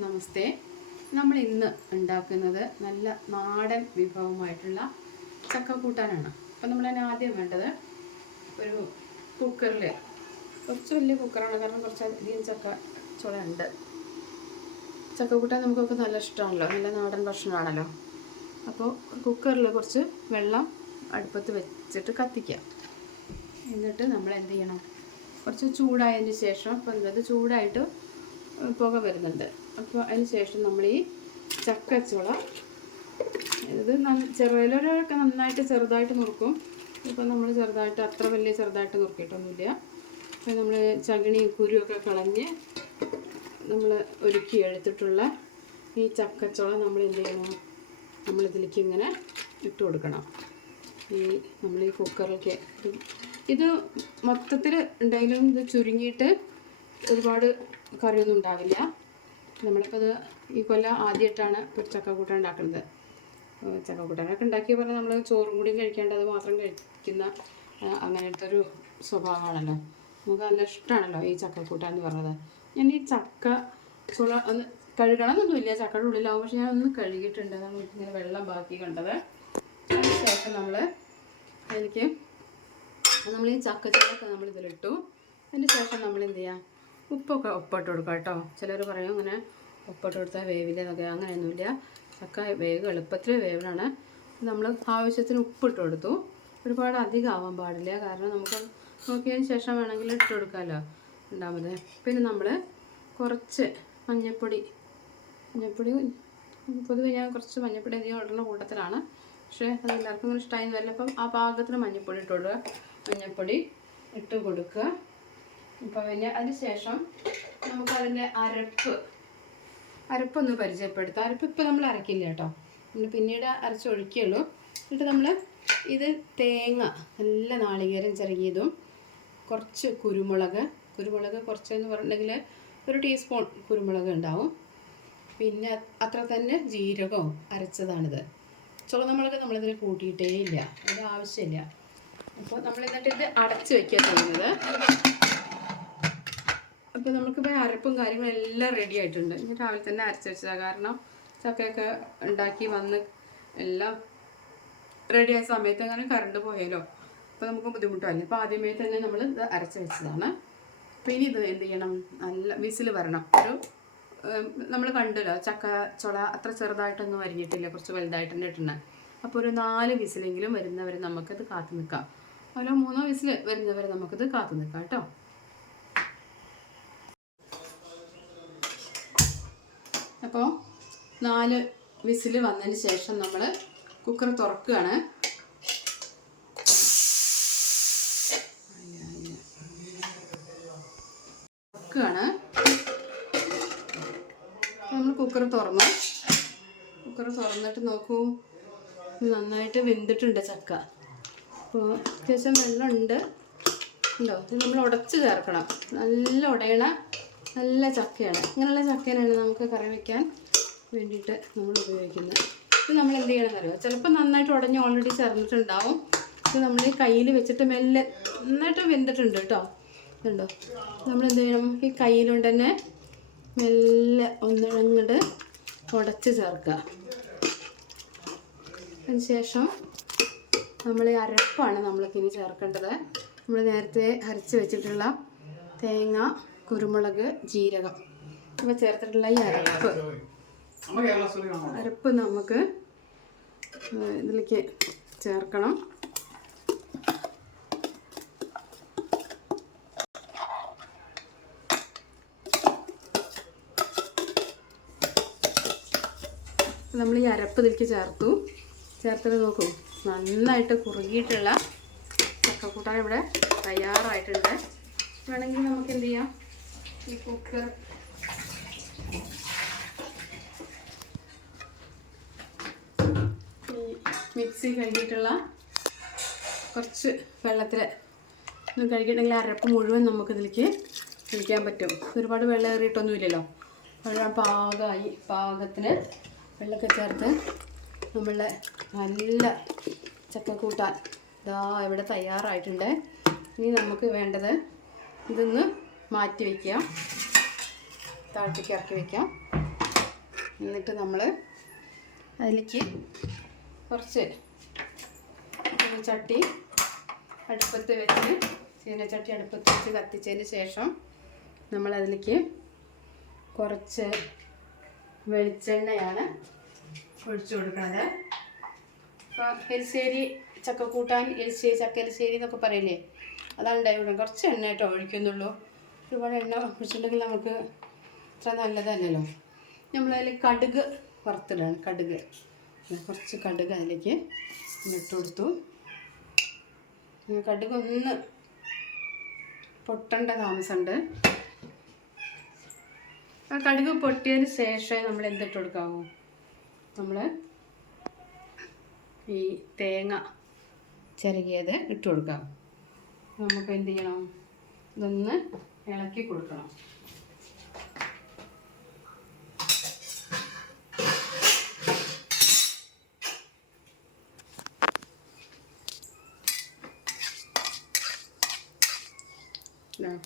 നമസ്തേ. നമ്മൾ ഇന്ന് ഉണ്ടാക്കുന്നത് നല്ല നാടൻ വിഭവമായിട്ടുള്ള ചക്ക കൂട്ടാനാണ്. അപ്പം നമ്മൾ തന്നെ ആദ്യം വേണ്ടത് ഒരു കുക്കറിൽ, കുറച്ച് വലിയ കുക്കറാണ്, കാരണം കുറച്ച് അധികം ചക്ക ചുള ഉണ്ട്. ചക്ക കൂട്ടാൻ നമുക്കൊക്കെ നല്ല ഇഷ്ടമാണല്ലോ, നല്ല നാടൻ ഭക്ഷണമാണല്ലോ. അപ്പോൾ കുക്കറിൽ കുറച്ച് വെള്ളം അടുപ്പത്ത് വെച്ചിട്ട് കത്തിക്കുക. എന്നിട്ട് നമ്മൾ എന്ത് ചെയ്യണം, കുറച്ച് ചൂടായതിന് ശേഷം, ഇപ്പം ഇത് ചൂടായിട്ട് പുക വരുന്നുണ്ട്. അപ്പോൾ അതിന് ശേഷം നമ്മൾ ഈ ചക്കച്ചുള ഇത് ചിലരൊക്കെ നന്നായിട്ട് ചെറുതായിട്ട് നുറുക്കും. ഇപ്പോൾ നമ്മൾ ചെറുതായിട്ട് അത്ര വലിയ ചെറുതായിട്ട് നുറുക്കിയിട്ടൊന്നുമില്ല. അപ്പോൾ നമ്മൾ ചകിണി കുരുവൊക്കെ കളഞ്ഞ് നമ്മൾ ഒരുക്കി എടുത്തിട്ടുള്ള ഈ ചക്കച്ചുള നമ്മൾ എന്ത് ചെയ്യണം, നമ്മളിതിലേക്ക് ഇങ്ങനെ ഇട്ട് കൊടുക്കണം. നമ്മൾ ഈ കുക്കറിലേക്ക് ഇത് മൊത്തത്തിൽ ഉണ്ടെങ്കിലും ഇത് ചുരുങ്ങിയിട്ട് ഒരുപാട് കറിയൊന്നും ഉണ്ടാവില്ല. നമ്മളിപ്പോൾ ഇത് ഈ കൊല്ലം ആദ്യമായിട്ടാണ് ഇപ്പോൾ ചക്കക്കൂട്ടാൻ ഉണ്ടാക്കുന്നത്. ചക്കക്കൂട്ടാനൊക്കെ ഉണ്ടാക്കിയ പറഞ്ഞാൽ നമ്മൾ ചോറും കൂടിയും കഴിക്കേണ്ട, അത് മാത്രം കഴിക്കുന്ന അങ്ങനത്തെ ഒരു സ്വഭാവമാണല്ലോ. നമുക്ക് നല്ല ഇഷ്ടമാണല്ലോ ഈ ചക്കക്കൂട്ടാൻ എന്ന് പറഞ്ഞത്. ഞാൻ ഈ ചക്ക ചുള ഒന്ന് കഴുകണമെന്നൊന്നുമില്ല, ചക്കയുടെ ഉള്ളിലാവും, പക്ഷെ ഞാനൊന്ന് കഴുകിയിട്ടുണ്ട്. ഇങ്ങനെ വെള്ളം ബാക്കി കണ്ടത്. അതിന് ശേഷം നമ്മൾ ഈ ചക്കച്ചുളൊക്കെ നമ്മളിതിലിട്ടു. അതിന് ശേഷം നമ്മൾ എന്ത് ചെയ്യുക, ഉപ്പിട്ട് കൊടുക്കുക കേട്ടോ. ചിലർ പറയും അങ്ങനെ ഉപ്പിട്ട് കൊടുത്താൽ വേവില്ലെന്നൊക്കെ. അങ്ങനെയൊന്നുമില്ല, ചക്ക എളുപ്പത്തിൽ വേവനാണ്. നമ്മൾ ആവശ്യത്തിന് ഉപ്പിട്ട് കൊടുത്തു. ഒരുപാട് അധികം ആവാൻ പാടില്ല, കാരണം നമുക്ക് നോക്കിയതിന് ശേഷം വേണമെങ്കിൽ ഇട്ട് കൊടുക്കാമല്ലോ ഉണ്ടാവുന്നത്. പിന്നെ നമ്മൾ കുറച്ച് മഞ്ഞൾപ്പൊടി പൊതുവെ ഞാൻ കുറച്ച് മഞ്ഞൾപ്പൊടി അധികം ഇടുന്ന കൂട്ടത്തിലാണ്, പക്ഷേ അത് എല്ലാവർക്കും ഇങ്ങനെ ഇഷ്ടമായി വരില്ല. അപ്പം ആ പാകത്തിന് മഞ്ഞൾപ്പൊടി ഇട്ട് കൊടുക്കുക. മഞ്ഞൾപ്പൊടി ഇട്ട് കൊടുക്കുക. അപ്പോൾ പിന്നെ അതിന് ശേഷം നമുക്കതിൻ്റെ അരപ്പൊന്ന് പരിചയപ്പെടുത്താം. അരപ്പ് ഇപ്പോൾ നമ്മൾ അരക്കില്ല കേട്ടോ, നമ്മൾ പിന്നീട് അരച്ചൊഴിക്കുകയുള്ളൂ. എന്നിട്ട് നമ്മൾ ഇത് തേങ്ങ, നല്ല നാളികേരം ചിരകിയതും, കുറച്ച് കുരുമുളക് കുറച്ചെന്ന് പറഞ്ഞിട്ടുണ്ടെങ്കിൽ 1 ടീസ്പൂൺ കുരുമുളക് ഉണ്ടാവും. പിന്നെ അത്ര തന്നെ ജീരകവും അരച്ചതാണിത്. ചുവന്നമുളക് നമ്മളിതിൽ കൂട്ടിയിട്ടേ ഇല്ല, അതിന് ആവശ്യമില്ല. അപ്പോൾ നമ്മൾ എന്നിട്ട് ഇത് അടച്ച് വയ്ക്കുക ചെയ്യുന്നത്. അപ്പോൾ നമുക്കിപ്പോൾ അരപ്പും കാര്യങ്ങളെല്ലാം റെഡി ആയിട്ടുണ്ട്. ഇനി രാവിലെ തന്നെ അരച്ച് വെച്ചതാണ്, കാരണം ചക്കയൊക്കെ ഉണ്ടാക്കി വന്ന് എല്ലാം റെഡിയായ സമയത്ത് അങ്ങനെ കറണ്ട് പോയാലോ, അപ്പോൾ നമുക്ക് ബുദ്ധിമുട്ടല്ലേ. അപ്പോൾ ആദ്യമേ തന്നെ നമ്മൾ ഇത് അരച്ച് വെച്ചതാണ്. അപ്പോൾ ഇനി ഇത് എന്ത് ചെയ്യണം, നല്ല വിസിൽ വരണം. നമ്മൾ കണ്ടല്ലോ ചക്ക ചുള അത്ര ചെറുതായിട്ടൊന്നും അരിഞ്ഞിട്ടില്ല, കുറച്ച് വലുതായിട്ട് തന്നെ ഇട്ടുണ്ട്. അപ്പോൾ ഒരു 4 വിസിലെങ്കിലും വരുന്നവരെ നമുക്കിത് കാത്തു നിൽക്കാം. ഓരോ 3 വിസിൽ വരുന്നവരെ നമുക്കിത് കാത്തു നിൽക്കാം കേട്ടോ. അപ്പോൾ 4 വിസിൽ വന്നതിന് ശേഷം നമ്മൾ കുക്കർ തുറക്കുകയാണ്. നമ്മൾ കുക്കർ തുറന്നിട്ട് നോക്കൂ, നന്നായിട്ട് വെന്തിട്ടുണ്ട് ചക്ക. അപ്പോൾ അത്യാവശ്യം വെള്ളമുണ്ട് ഉണ്ടോ. ഇത് നമ്മൾ ഉടച്ച് ചേർക്കണം. നല്ല ഉടയണ നല്ല ചക്കയാണ്. ഇങ്ങനെയുള്ള ചക്കയാണ് നമുക്ക് കറി വയ്ക്കാൻ വേണ്ടിയിട്ട് നമ്മൾ ഉപയോഗിക്കുന്നത്. ഇത് നമ്മൾ എന്ത് ചെയ്യണമെന്ന് അറിയുമോ, ചിലപ്പോൾ നന്നായിട്ട് ഉടഞ്ഞ് ഓൾറെഡി ചേർന്നിട്ടുണ്ടാവും. ഇത് നമ്മൾ ഈ കയ്യിൽ വെച്ചിട്ട് മെല്ലെ നന്നായിട്ട് വെന്തിട്ടുണ്ട് കേട്ടോ. ഇതുണ്ടോ, നമ്മൾ എന്ത് ചെയ്യണം, ഈ കയ്യിലുകൊണ്ട് തന്നെ മെല്ലെ ഒന്നിഴങ്ങോട്ട് ഉടച്ച് ചേർക്കുക. അതിന് ശേഷം നമ്മൾ ഈ അരപ്പാണ് നമ്മൾക്ക് ഇനി ചേർക്കേണ്ടത്. നമ്മൾ നേരത്തെ അരച്ച് വെച്ചിട്ടുള്ള തേങ്ങ, കുരുമുളക്, ജീരകം ഇവ ചേർത്തിട്ടുള്ള ഈ അരപ്പ് നമുക്ക് ഇതിലേക്ക് ചേർക്കണം. നമ്മൾ ഈ അരപ്പ് ഇതിലേക്ക് ചേർത്തിട്ട് നോക്കൂ, നന്നായിട്ട് കുറുകിയിട്ടുള്ള ചക്കക്കൂട്ടാൻ ഇവിടെ തയ്യാറായിട്ടുണ്ട്. വേണമെങ്കിൽ നമുക്ക് എന്ത് ചെയ്യാം, ഈ കുക്കർ മിക്സി കഴുകിയിട്ടുള്ള കുറച്ച് വെള്ളത്തിൽ കഴുകിയിട്ടുണ്ടെങ്കിൽ അരപ്പ് മുഴുവൻ നമുക്കിതിലേക്ക് ഒഴിക്കാൻ പറ്റും. ഒരുപാട് വെള്ളം ഏറിയിട്ടൊന്നുമില്ലല്ലോ. വെള്ളം പാകത്തിന് വെള്ളമൊക്കെ ചേർത്ത് നമ്മളുടെ നല്ല ചക്കക്കൂട്ടാൻ ഇതാ ഇവിടെ തയ്യാറായിട്ടുണ്ട്. ഇനി നമുക്ക് വേണ്ടത് ഇതൊന്ന് മാറ്റി വയ്ക്കുക, താഴത്തേക്ക് ഇറക്കി വയ്ക്കാം. എന്നിട്ട് നമ്മൾ അതിലേക്ക് കുറച്ച് ചട്ടി അടുപ്പത്ത് വെച്ച് ചീനച്ചട്ടി അടുപ്പത്ത് വെച്ച് കത്തിച്ചതിന് ശേഷം നമ്മളതിലേക്ക് കുറച്ച് വെളിച്ചെണ്ണയാണ് ഒഴിച്ചു കൊടുക്കുന്നത്. ഇപ്പോൾ എരിശ്ശേരി ചക്കക്കൂട്ടാൻ എരിശ്ശേരി ചക്ക എരിശ്ശേരി എന്നൊക്കെ പറയില്ലേ, അതാണ് ഉണ്ടായി. കുറച്ച് എണ്ണ ആയിട്ടോ ഒഴിക്കുന്നുള്ളൂ. ഒരുപാട് എണ്ണ ഒഴിച്ചിട്ടുണ്ടെങ്കിൽ നമുക്ക് അത്ര നല്ലതല്ലല്ലോ. നമ്മളതിൽ കടുക് വറുത്തിടാണ്. കുറച്ച് കടുക് അതിലേക്ക് ഇട്ട് കൊടുത്തു. കടുക് ഒന്ന് പൊട്ടേണ്ട താമസമുണ്ട്. ആ കടുക് പൊട്ടിയതിന് ശേഷമേ നമ്മൾ എന്തിട്ട് കൊടുക്കാവൂ, നമ്മൾ ഈ തേങ്ങ ചിരകിയത് ഇട്ട് കൊടുക്കാം. നമുക്ക് എന്ത് ചെയ്യണം, ഇതൊന്ന് ഇളക്കി കൊടുക്കണം.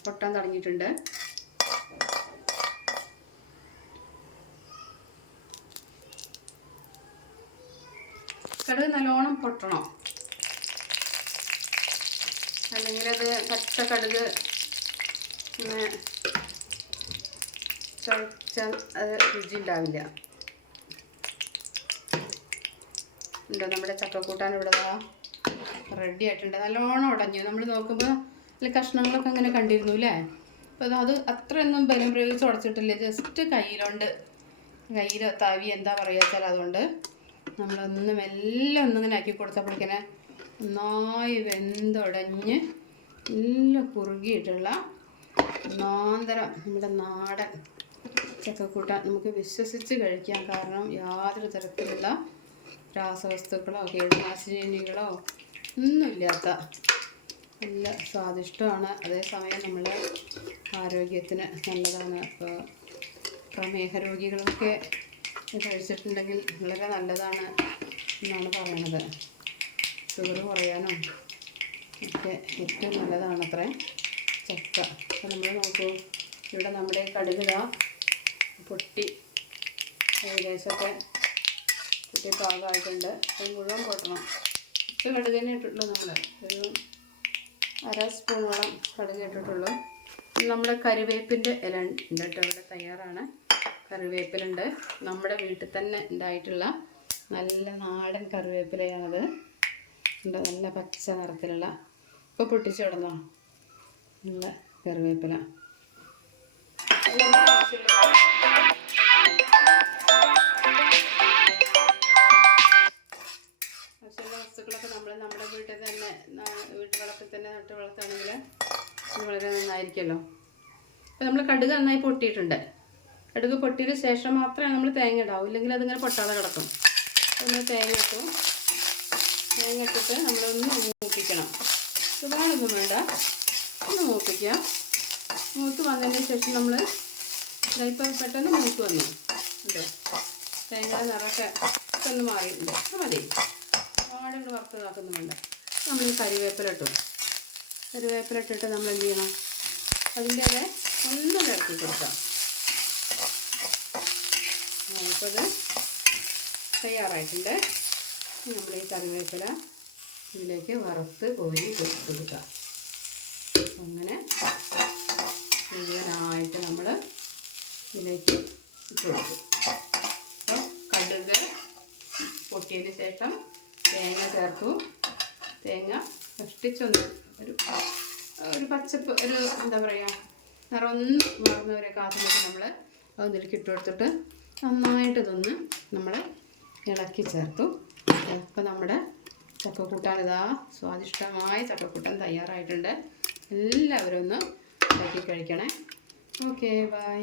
പൊട്ടാൻ തുടങ്ങിയിട്ടുണ്ട്. കടുക് നല്ലോണം പൊട്ടണം, അല്ലെങ്കിൽ അത് പച്ച കടുക് ഇങ്ങനെ ചതച്ചാൽ അത് രുചി ഉണ്ടാവില്ല. നമ്മുടെ ചക്കക്കൂട്ടാൻ ഇവിടെ റെഡി ആയിട്ടുണ്ട്. നല്ലോണം ഉടഞ്ഞു. നമ്മൾ നോക്കുമ്പോൾ അതിൽ കഷ്ണങ്ങളൊക്കെ അങ്ങനെ കണ്ടിരുന്നു അല്ലേ. അപ്പോൾ അത് അത്രയൊന്നും ബലം പ്രയോഗിച്ച് ഉടച്ചിട്ടില്ല. ജസ്റ്റ് കയ്യിലോ തവി എന്താ പറയുക വെച്ചാൽ അതുകൊണ്ട് നമ്മളൊന്ന് മെല്ലെ ഒന്നിങ്ങനെ ആക്കി കൊടുത്തപ്പോഴേക്കിനെ നന്നായി വെന്തുടഞ്ഞ് നല്ല കുറുകിയിട്ടുള്ള ഒന്നാന്തരം നമ്മുടെ നാടൻ ചക്കക്കൂട്ടാൻ നമുക്ക് വിശ്വസിച്ച് കഴിക്കാം. കാരണം യാതൊരു തരത്തിലുള്ള രാസവസ്തുക്കളോ കീടനാശിനികളോ ഒന്നുമില്ലാത്ത നല്ല സ്വാദിഷ്ടമാണ്. അതേസമയം നമ്മളെ ആരോഗ്യത്തിന് നല്ലതാണ്. ഇപ്പോൾ പ്രമേഹ രോഗികളൊക്കെ കഴിച്ചിട്ടുണ്ടെങ്കിൽ വളരെ നല്ലതാണ് എന്നാണ് പറയണത്. ഷുഗർ കുറയാനും ഒക്കെ ഏറ്റവും നല്ലതാണ് അത്രേ ചക്ക. അപ്പോൾ നമ്മൾ നോക്കൂ, ഇവിടെ നമ്മുടെ കടുക് പൊട്ടി ഏകദേശമൊക്കെ പൊട്ടി പാകമായിട്ടുണ്ട്. അത് മുഴുവൻ പൊട്ടണം. ഇത് കടുക് തന്നെ ഇട്ടിട്ടുള്ളൂ. നമ്മൾ ഒരു 1/2 സ്പൂണോളം കടുക് ഇട്ടിട്ടുള്ളൂ. നമ്മുടെ കരിവേപ്പിൻ്റെ ഇല ഉണ്ട് കേട്ടോ, ഇവിടെ തയ്യാറാണ്. കറിവേപ്പിലുണ്ട്, നമ്മുടെ വീട്ടിൽ തന്നെ ഉണ്ടായിട്ടുള്ള നല്ല നാടൻ കറിവേപ്പിലയാണത്. ഉണ്ട്, നല്ല പച്ച നിറത്തിലുള്ള. ഇപ്പോൾ പൊട്ടിച്ചു കിടന്നോ നല്ല കറിവേപ്പില. ആവശ്യമുള്ള വസ്തുക്കളൊക്കെ നമ്മൾ നമ്മുടെ വീട്ടിൽ തന്നെ വീട്ടുവളപ്പിൽ തന്നെ നട്ട് വളർത്തുകയാണെങ്കിൽ ഇത് വളരെ നന്നായിരിക്കുമല്ലോ. അപ്പോൾ നമ്മൾ കടുക് നന്നായി പൊട്ടിയിട്ടുണ്ട്. കടുക് പൊട്ടിയതിന് ശേഷം മാത്രമേ നമ്മൾ തേങ്ങ ഇടാവൂ, ഇല്ലെങ്കിൽ അതിങ്ങനെ പൊട്ടാതെ കിടക്കും. നമ്മൾ തേങ്ങ ഇട്ടു. തേങ്ങ ഇട്ടിട്ട് നമ്മളൊന്ന് മൂപ്പിക്കണം. ഒരുപാടൊന്നും വേണ്ട, ഒന്ന് മൂപ്പിക്കാം. മൂത്ത് വന്നതിന് ശേഷം നമ്മൾ ഇപ്പം പെട്ടെന്ന് മൂത്ത് വന്നു ഉണ്ട്. തേങ്ങ നിറക്കെ ഒന്ന് മാറിയിട്ടുണ്ട്. അത് മതി, ഒരുപാട് വറുത്തതാക്കുന്നുണ്ട്. നമ്മൾ ഈ കരിവേപ്പില ഇട്ടിട്ട് നമ്മൾ എന്ത് ചെയ്യണം, അതിൻ്റെ അത് ഒന്ന് ഇറക്കി കൊടുക്കാം. ഇപ്പോൾ അത് തയ്യാറായിട്ടുണ്ട്. നമ്മൾ ഈ കറിവേപ്പില ഇതിലേക്ക് വറുത്ത് കോരി കൊടുക്കുക. അങ്ങനെ മുഴുവനായിട്ട് നമ്മൾ ഇതിലേക്ക് ഇട്ട് കൊടുക്കും. അപ്പോൾ കടുക് പൊട്ടിയതിന് ശേഷം തേങ്ങ ചേർത്തു. തേങ്ങ കഷ്ടിച്ചൊന്ന് ഒരു പച്ചപ്പ് എന്താ പറയുക നിറമൊന്ന് മറന്നവരെ കാത്തിലേക്ക് നമ്മൾ അതിലേക്ക് ഇട്ട് കൊടുത്തിട്ട് നന്നായിട്ട് ഇതൊന്ന് നമ്മൾ ഇളക്കി ചേർത്തു. അപ്പോൾ നമ്മുടെ ചക്കക്കൂട്ടാൻ സ്വാദിഷ്ടമായ ചക്കക്കൂട്ടാൻ തയ്യാറായിട്ടുണ്ട്. എല്ലാവരും ഒന്ന് ഉണ്ടാക്കി കഴിക്കണേ. Okay, by.